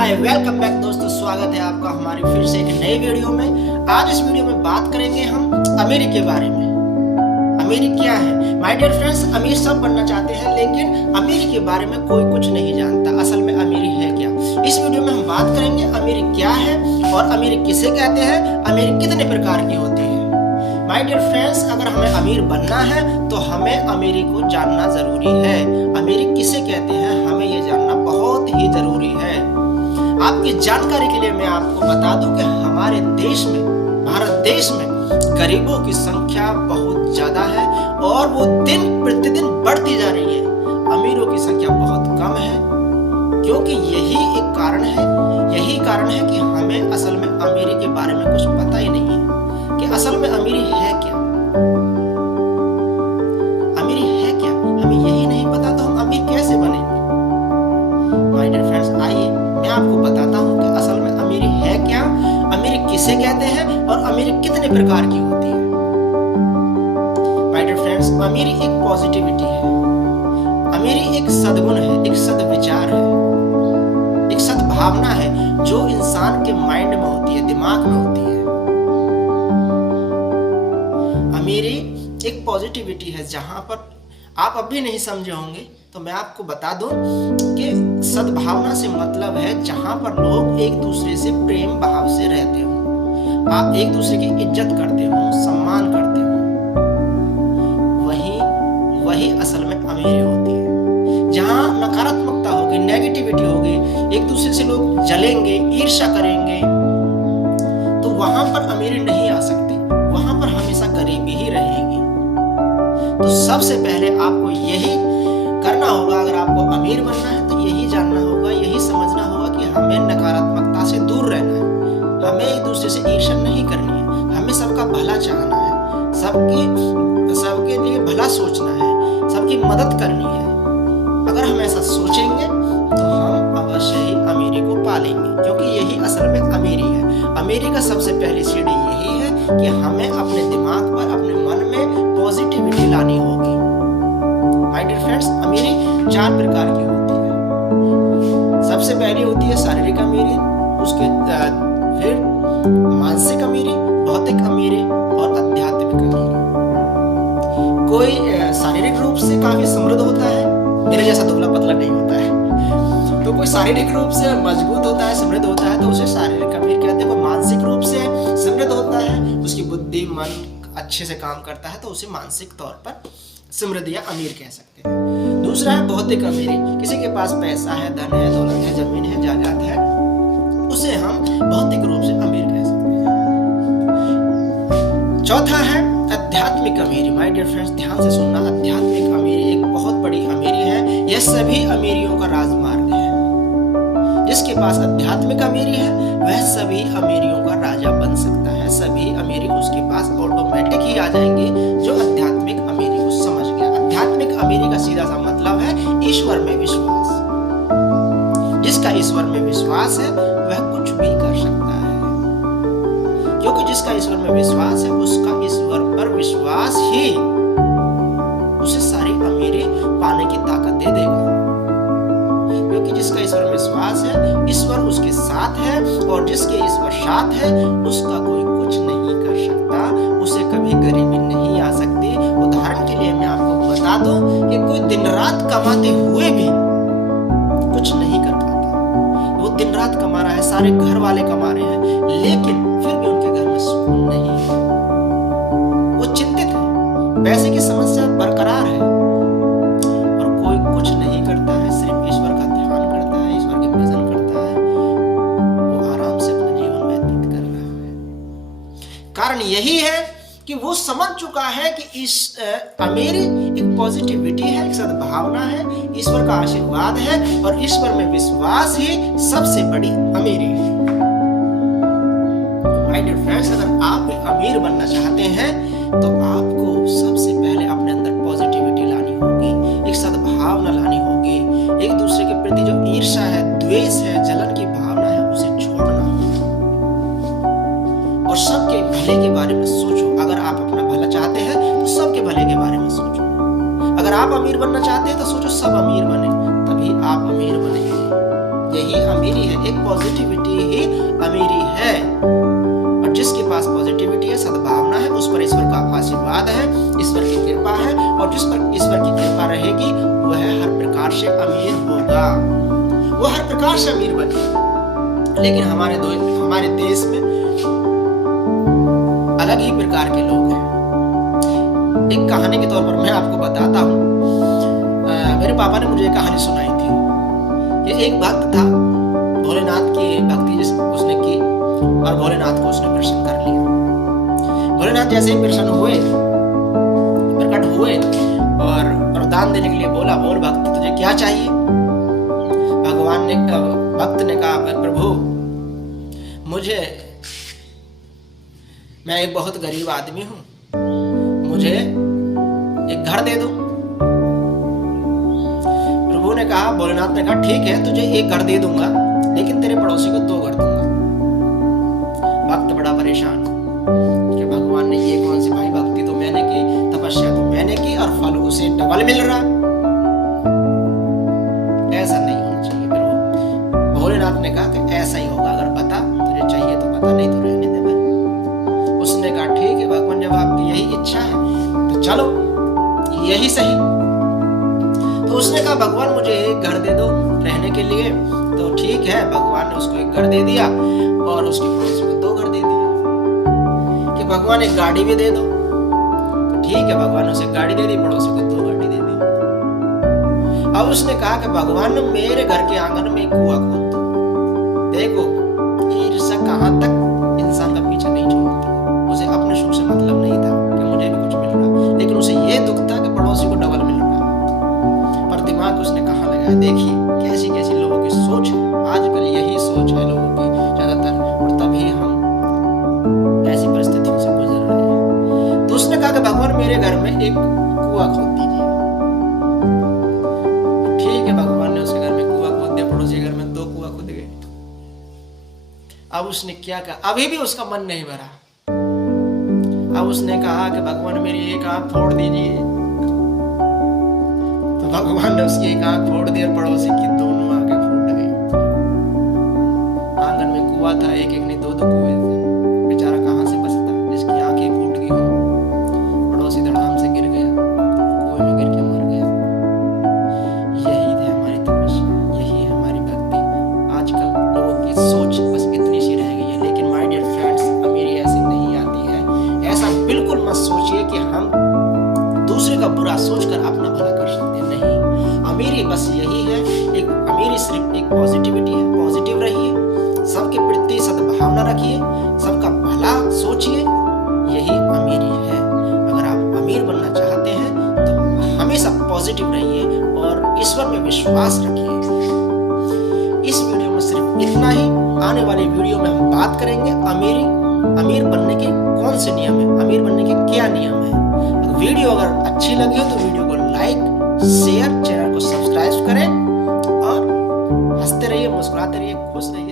Hi welcome back दोस्तों, स्वागत है आपका हमारी फिर से एक नए वीडियो में। आज इस वीडियो में बात करेंगे हम अमीरी के बारे में। अमीरी क्या है? माय डियर फ्रेंड्स, अमीर सब बनना चाहते हैं, लेकिन अमीरी के बारे में कोई कुछ नहीं जानता। असल में अमीरी है क्या? इस वीडियो में हम बात करेंगे अमीरी क्या है और अमीरी किसे कहते हैं, अमीरी कितने प्रकार की होती है। माय डियर फ्रेंड्स, अगर हमें अमीर बनना है तो हमें अमीरी को जानना जरूरी है। अमीरी किसे कहते हैं, हमें ये जानना बहुत ही जरूरी है। आपकी जानकारी के लिए मैं आपको बता दूं कि हमारे देश में, भारत देश में गरीबों की संख्या बहुत ज्यादा है और वो दिन प्रतिदिन बढ़ती जा रही है। अमीरों की संख्या बहुत कम है, क्योंकि यही एक कारण है। यही कारण है कि हमें असल में अमीरी के बारे में कुछ पता ही नहीं है कि असल में अमीरी है क्या। अमीरी है क्या, हमें यही नहीं पता तो हम अमीर कैसे बनेंगे? माय डियर फ्रेंड्स, आइए मैं आपको बताता हूँ कि असल में अमीरी है क्या, अमीरी किसे कहते हैं और अमीरी कितने प्रकार की होती है। माय डियर फ्रेंड्स, अमीरी एक पॉजिटिविटी है, अमीरी एक सद्गुण है, एक सद्विचार है, एक सद्भावना है जो इंसान के माइंड में होती है, दिमाग में होती है। अमीरी एक पॉजिटिविटी है। जहां पर आप अभी नहीं समझे होंगे तो मैं आपको बता दूं कि सद्भावना से मतलब है जहां पर लोग एक दूसरे से प्रेम भाव से रहते हो, आप एक दूसरे की इज्जत करते हो, सम्मान करते हो, वही असल में अमीरी होती है। जहां नकारात्मकता होगी, नेगेटिविटी होगी, एक दूसरे से लोग जलेंगे, ईर्ष्या करेंगे, तो वहां पर अमीरी नहीं आ सकती, वहां पर हमेशा गरीबी ही रहेगी। तो सबसे पहले आपको यही करना होगा, अगर आपको अमीर बनना है तो यही जानना होगा, यही समझना होगा कि हमें नकारात्मकता से दूर रहना है, हमें एक दूसरे से ईर्ष्या नहीं करनी है, हमें सबका भला चाहना है, सबके लिए भला सोचना है, सबकी मदद करनी है। अगर हम ऐसा सोचेंगे तो हम अवश्य ही अमीरी को पालेंगे, क्योंकि यही असल में अमीरी है। अमीरी का सबसे पहली सीढ़ी यही है कि हमें अपने दिमाग पर, अपने मन में पॉजिटिविटी लानी होगी। माय डियर फ्रेंड्स, अमीरी 4 प्रकार की होती है। सबसे पहली होती है शारीरिक अमीरी, उसके फिर मानसिक अमीरी, भौतिक अमीरी और आध्यात्मिक अमीरी। कोई शारीरिक रूप से काफी समृद्ध होता है, मेरे जैसा दुबला पतला नहीं होता है, तो कोई शारीरिक रूप से मजबूत होता है, समृद्ध होता है, तो उसे शारीरिक अमीर कहते हैं। कोई मानसिक रूप से समृद्ध होता है, उसकी बुद्धि मन अच्छे से काम करता है, तो उसे मानसिक तौर पर समृद्ध या अमीर कह सकते हैं। दूसरा है भौतिक अमीरी, किसी के पास पैसा है, धन है, दौलत है, जमीन है, जायदाद है, उसे हम भौतिक रूप से अमीर कह सकते हैं। चौथा है आध्यात्मिक अमीरी। माय डियर फ्रेंड्स, ध्यान से सुनना, आध्यात्मिक अमीरी एक बहुत बड़ी अमीरी है। यह सभी अमीरियों का राजमार्ग है। जिसके पास आध्यात्मिक अमीरी है वह सभी अमीरियों का राजा बन सकता है। सभी अमीरी उसके पास ऑटोमेटिक ही आ जाएंगे जो आध्यात्मिक अमीरी को समझ गया। आध्यात्मिक अमीरी का सीधा सा मतलब है ईश्वर में विश्वास। जिसका ईश्वर में विश्वास है वह कुछ भी कर सकता है, क्योंकि जिसका ईश्वर में विश्वास है उसका ईश्वर पर विश्वास ही उसे सारी अमीरी पाने की ताकत दे देगा। क्योंकि जिसका ईश्वर में विश्वास है, ईश्वर उसके साथ है, और जिसके ईश्वर साथ है उसका कोई कुछ नहीं कर सकता, उसे कभी गरीबी नहीं आ सकती। उदाहरण के लिए मैं आपको बता दूं कि कोई दिन रात कमाते हुए भी कुछ नहीं कर पाता। वो दिन रात कमा रहा है, सारे घर वाले कमा रहे हैं, लेकिन फिर भी उनके घर में सुकून नहीं है। वो चिंतित है, पैसे की समस्या बरकरार है, और कोई कुछ नहीं करता है, सिर्फ ईश्वर का ध्यान करता है, ईश्वर की भजन करता है, वो आराम से अपना जीवन व्यतीत कर रहा है। कारण यही है कि वो समझ चुका है कि इस अमीरी एक पॉजिटिविटी है, एक सद्भावना है, ईश्वर का आशीर्वाद है, और ईश्वर में विश्वास ही सबसे बड़ी अमीरी है। माय डियर फ्रेंड्स, अगर आप भी अमीर बनना चाहते हैं तो आपको सबसे पहले अपने अंदर पॉजिटिविटी लानी होगी, एक सद्भावना लानी होगी, एक दूसरे के प्रति जो ईर्ष्या है, द्वेष है, जलन की भावना है, उसे छोड़ना होगा, और सबके भले के बारे में सोचो। अगर आप अपना भला चाहते हैं तो सबके भले के बारे में सोचो। अगर आप अमीर बनना चाहते हैं तो सोचो सब अमीर बने, तभी आप अमीर बनेंगे। यही अमीरी है, एक पॉजिटिविटी ही अमीरी है। और जिसके पास पॉजिटिविटी है, सद्भावना है, उस पर ईश्वर का आशीर्वाद है, ईश्वर की कृपा है, और जिस पर ईश्वर की कृपा रहेगी वह हर प्रकार से अमीर होगा, वो हर प्रकार से अमीर बनेगा। लेकिन हमारे देश में अलग ही प्रकार के लोग हैं। एक कहानी के तौर पर मैं आपको बताता हूँ। मेरे पापा ने मुझे एक कहानी सुनाई थी कि एक भक्त था, भोलेनाथ की भक्ति उसने की और भोलेनाथ को उसने प्रसन्न कर लिया। भोलेनाथ जैसे ही प्रकट हुए और वरदान देने के लिए बोला, बोल भक्त तुझे क्या चाहिए? भक्त ने कहा, प्रभु मैं एक बहुत गरीब आदमी हूं, मुझे एक घर दे दो। प्रभु ने कहा, भोलेनाथ ने कहा ठीक है, तुझे एक घर दे दूंगा, लेकिन तेरे पड़ोसी को 2 घर दूंगा। भक्त बड़ा परेशान कि भगवान ने ये कौन सी भाई भक्ति तो मैंने की, तपस्या तो मैंने की और फल उसे डबल मिल रहा। ऐसा नहीं होना चाहिए प्रभु। भोलेनाथ ने कहा कि ऐसा ही होगा, अगर बता, तुझे चाहिए तो बता, नहीं तो रहने दे भाई। उसने कहा ठीक है भगवान, जब आपकी यही इच्छा है तो चलो यही सही। तो उसने कहा भगवान मुझे एक घर दे दो रहने के लिए। तो ठीक है, भगवान ने उसको एक घर दे दिया और उसके पड़ोसी को 2 घर दे दिए। कि भगवान एक गाड़ी भी दे दो। तो ठीक है, भगवान ने उसे गाड़ी दे दी, पड़ोसी को 2 गाड़ी दे दी। अब उसने कहा कि भगवान मेरे घर के आंगन में एक कुआं खोद दो। देखो ईर्ष्या कहां तक इंसान का पीछा नहीं छोड़ती। उसे अपने सुख से मतलब नहीं था कि मुझे भी कुछ मिल रहा, लेकिन उसे ये दुख था कि पड़ोसी को डबल मिल रहा। पर दिमाग उसने कहाँ लगाया? देखिए कैसी कैसी लोगों की सोच है। आजकल यही सोच है लोगों की ज्यादातर, और तभी हम ऐसी परिस्थितियों से गुजर रहे हैं। तो उसने कहा कि भगवान मेरे घर में एक कुआं खोद दीजिए। ठीक है, भगवान ने उसके घर में कुआं खोद दिया, पड़ोसी के घर में 2 कुआं खोद गए। अब उसने क्या कहा? अभी भी उसका मन नहीं भरा। अब उसने कहा कि भगवान मेरी एक आंख फोड़ दीजिए। तो भगवान ने उसकी एक आंख फोड़ दी और पड़ोसी की दोनों आंखें फूट गई। आंगन में कुआं था, एक एक नहीं 2-2 कुएं थे। बेचारा कहां से बचता जिसकी आंखें फूट गई हो। पड़ोसी धड़ाम से गिर गया, कुएं में गिर के मर गया। यही है हमारी तपस्या, यही है हमारी भक्ति। आजकल लोगों की सोच बस इतनी सी रह गई है। लेकिन माय डियर फ्रेंड्स, अमीरी ऐसी नहीं आती है। ऐसा बिल्कुल मत सोचिए कि हम दूसरे का बुरा सोचकर अपना भला कर सकते हैं। नहीं, अमीरी बस यही है। अमीरी सिर्फ एक पॉजिटिविटी है। पॉजिटिव रहिए, सबके प्रति सद्भावना रखिए, सबका भला सोचिए, यही अमीरी है। अगर आप अमीर बनना चाहते हैं तो हमेशा पॉजिटिव रहिए और ईश्वर में विश्वास रखिए। इस वीडियो में सिर्फ इतना ही। आने वाली वीडियो में हम बात करेंगे अमीर बनने के कौन से नियम है, अमीर बनने के क्या नियम है। वीडियो अगर अच्छी लगी हो तो वीडियो को लाइक, शेयर, चैनल को सब्सक्राइब करें और हंसते रहिए, मुस्कुराते रहिए, खुश रहिए।